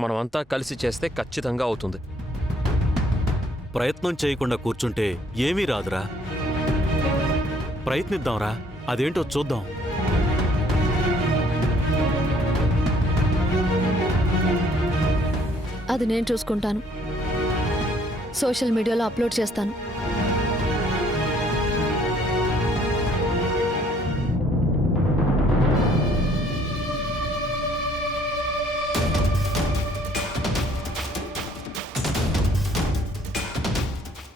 మనమంతా కలిసి చేస్తే ఖచ్చితంగా అవుతుంది. ప్రయత్నం చేయకుండా కూర్చుంటే ఏమీ రాదురా. ప్రయత్నిద్దాంరా, అదేంటో చూద్దాం. అది నేను చూసుకుంటాను. సోషల్ మీడియాలో అప్లోడ్ చేస్తాను.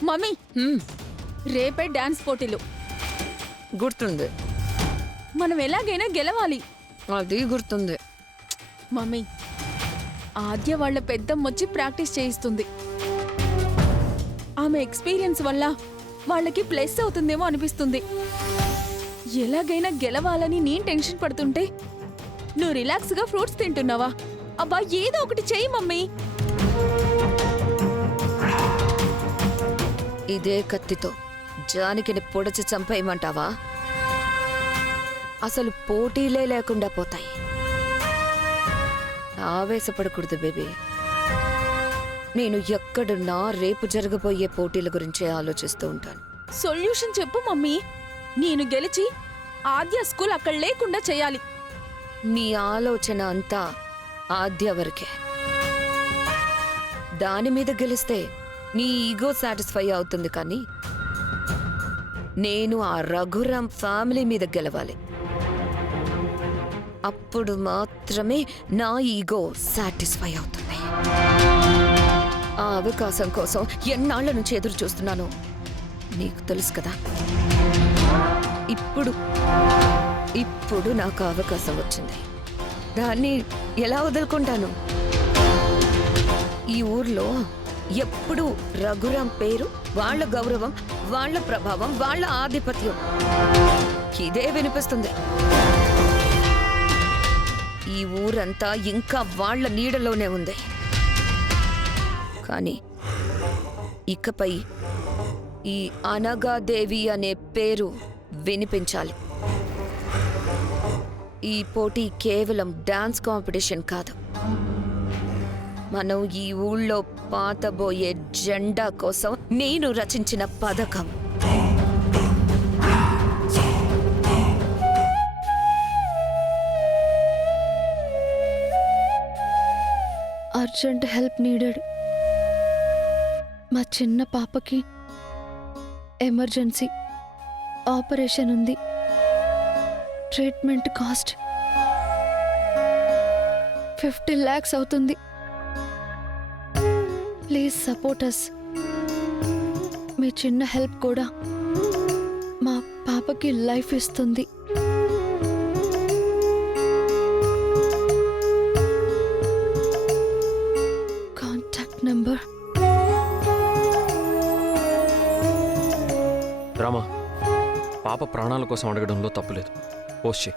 మమ్మీ, రేపే డాన్స్ పోటీలు. గుర్తుంది. మనం ఎలాగైనా గెలవాలి. అది గుర్తుంది. మమ్మీ, ఆద్య వాళ్ళ పెద్దమ్మొచ్చి ప్రాక్టీస్ చేయిస్తుంది. ఆమె ఎక్స్పీరియన్స్ వల్ల వాళ్ళకి ప్లస్ అవుతుందేమో అనిపిస్తుంది. ఎలాగైనా గెలవాలని నేను టెన్షన్ పడుతుంటే నువ్వు రిలాక్స్గా ఫ్రూట్స్ తింటున్నావా? అబ్బా, ఏదో ఒకటి చెయ్యి మమ్మీ. ఇదే కత్తితో జానకిని పొడిచి చంపేయమంటావా? అసలు పోటీలే లేకుండా పోతాయి. ఆవేశపడకూడదు బేబీ. నేను ఎక్కడున్నా రేపు జరగబోయే పోటీల గురించే ఆలోచిస్తూ ఉంటాను. సొల్యూషన్ చెప్పు మమ్మీ. నేను గెలిచి ఆద్య స్కూల్ అక్కడ లేకుండా చేయాలి. నీ ఆలోచన అంతా ఆద్య వరకే. దాని మీద గెలిస్తే నీ ఈగో సాటిస్ఫై అవుతుంది, కానీ నేను ఆ రఘురాం ఫ్యామిలీ మీద గెలవాలి. అప్పుడు మాత్రమే నా ఈగో సాటిస్ఫై అవుతుంది. ఆ అవకాశం కోసం ఎన్నాళ్ల నుంచి ఎదురు చూస్తున్నాను నీకు తెలుసు కదా. ఇప్పుడు నాకు అవకాశం వచ్చింది. దాన్ని ఎలా వదులుకుంటాను? ఈ ఊర్లో ఎప్పుడు రఘురాం పేరు, వాళ్ళ గౌరవం, వాళ్ళ ప్రభావం, వాళ్ళ ఆధిపత్యం ఇదే వినిపిస్తుంది. ఈ ఊరంతా ఇంకా వాళ్ళ నీడలోనే ఉంది. కానీ ఇకపై ఈ అనగాదేవి అనే పేరు వినిపించాలి. ఈ పోటీ కేవలం డాన్స్ కాంపిటీషన్ కాదు. మనం ఈ ఊళ్ళో పాతబోయే జెండా కోసం నేను రచించిన పథకం. Urgent help needed. మా చిన్న పాపకి ఎమర్జెన్సీ ఆపరేషన్ ఉంది. ట్రీట్మెంట్ కాస్ట్ 50 lakhs అవుతుంది. Please support us. మీ చిన్న హెల్ప్ కూడా మా పాపకి లైఫ్ ఇస్తుంది. Contact number. రామా, పాప ప్రాణాల కోసం అడగడంలో తప్పులేదు. పోస్ట్ చేయి.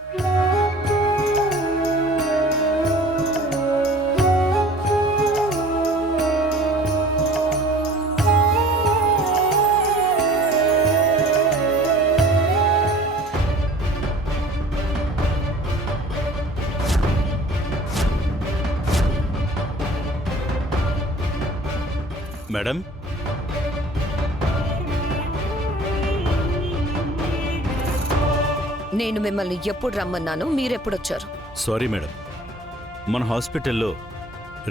మేడం, నేను మిమ్మల్ని ఎప్పుడు రమ్మన్నాను, మీరెప్పుడొచ్చారు? సారీ మేడం, మన హాస్పిటల్లో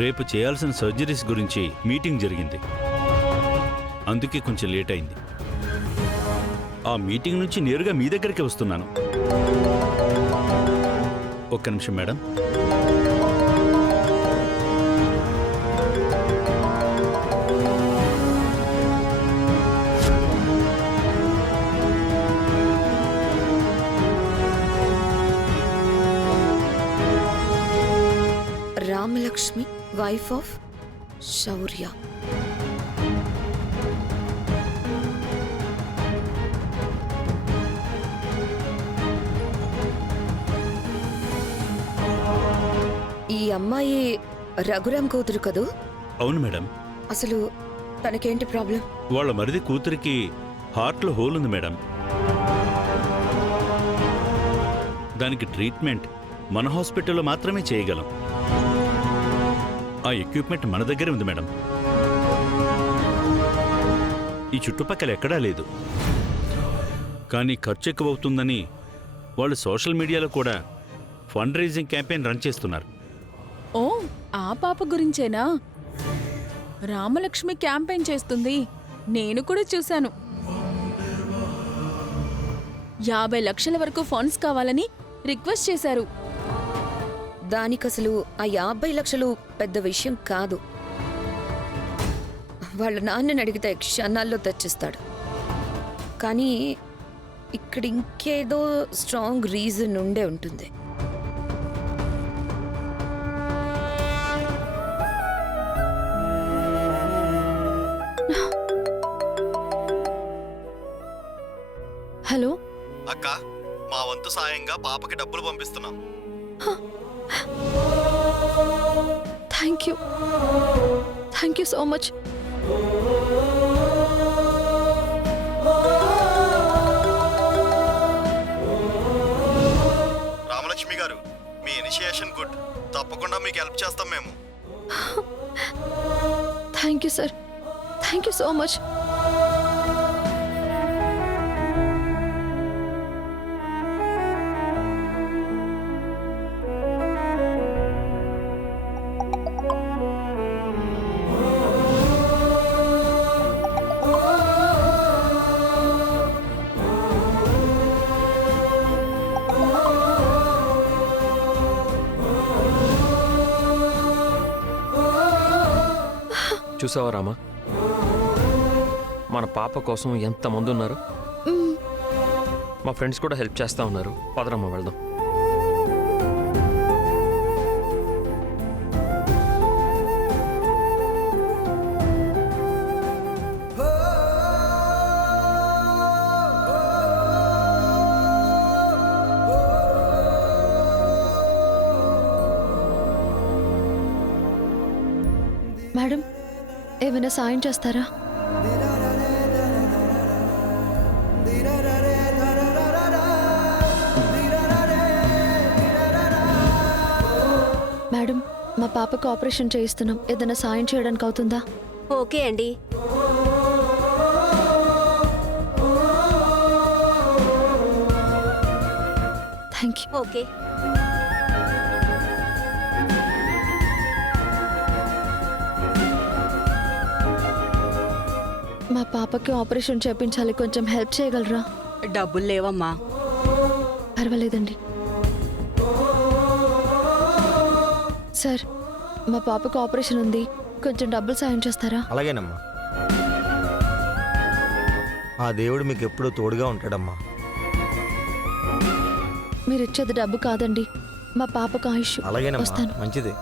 రేపు చేయాల్సిన సర్జరీస్ గురించి మీటింగ్ జరిగింది. అందుకే కొంచెం లేట్ అయింది. ఆ మీటింగ్ నుంచి నేరుగా మీ దగ్గరికి వస్తున్నాను. ఒక్క నిమిషం మేడం. రామలక్ష్మి, వైఫ్ ఆఫ్ శౌర్య. ఈ అమ్మాయి రఘురాం కూతురు కదూ? అవును మేడం. అసలు తనకేంటి ప్రాబ్లం? వాళ్ళ మరిది కూతురికి హార్ట్లో హోల్ ఉంది మేడం. దానికి ట్రీట్మెంట్ మన హాస్పిటల్లో మాత్రమే చేయగలం. ఆ ఎక్విప్మెంట్ మన దగ్గరే ఉంది మేడం. ఈ చుట్టుపక్కల ఎక్కడా లేదు. కానీ ఖర్చు ఎక్కువ అవుతుందని వాళ్ళు సోషల్ మీడియాలో కూడా ఫండ్ రైజింగ్ క్యాంపెయిన్ రన్ చేస్తున్నారు. ఓ ఆ పాప గురించేనా? రామలక్ష్మి క్యాంపెయిన్ చేస్తుంది, నేను కూడా చూశాను. 50 లక్షల వరకు ఫండ్స్ కావాలని రిక్వెస్ట్ చేశారు. దానికసలు ఆ 50 లక్షలు పెద్ద విషయం కాదు. వాళ్ళ నాన్నని అడిగితే క్షణాల్లో తెచ్చిస్తాడు. కానీ ఇక్కడ ఇంకేదో స్ట్రాంగ్ రీజన్ ఉండే ఉంటుంది. హలో అక్క, మా వంతు సాయంగా పాపకి డబ్బులు పంపిస్తున్నాం. Thank you so much. Ramalakshmi గారు, మీ ఇనిషియేషన్ గుడ్. తప్పకుండా మీకు హెల్ప్ చేస్తాం మేము. Thank you sir, thank you so much. చూసావా రామా, మన పాప కోసం ఎంతమంది ఉన్నారు. మా ఫ్రెండ్స్ కూడా హెల్ప్ చేస్తా ఉన్నారు. పదరమ్మా వెళ్దాం. మేడం, ఏమైనా సాయం చేస్తారా? మేడం, మా పాపకు ఆపరేషన్ చేయిస్తున్నాం. ఏదైనా సాయం చేయడానికి అవుతుందా? ఓకే అండి. Thank you. ఓకే. మా పాపకి ఆపరేషన్ చేయించాలి, కొంచెం హెల్ప్ చేయగలరా? డబ్బులు లేవమ్మా. పర్వాలేదండి సార్, మా పాపకు ఆపరేషన్ ఉంది, కొంచెం డబ్బులు సాయం చేస్తారా? అలాగేనమ్మా. ఆ దేవుడు మీకు ఎప్పుడూ తోడుగా ఉంటాడమ్మా. మీరు ఇచ్చేది డబ్బు కాదండి, మా పాపకు ఆయుష్. అలాగేనమ్మా, వస్తాను. మంచిది.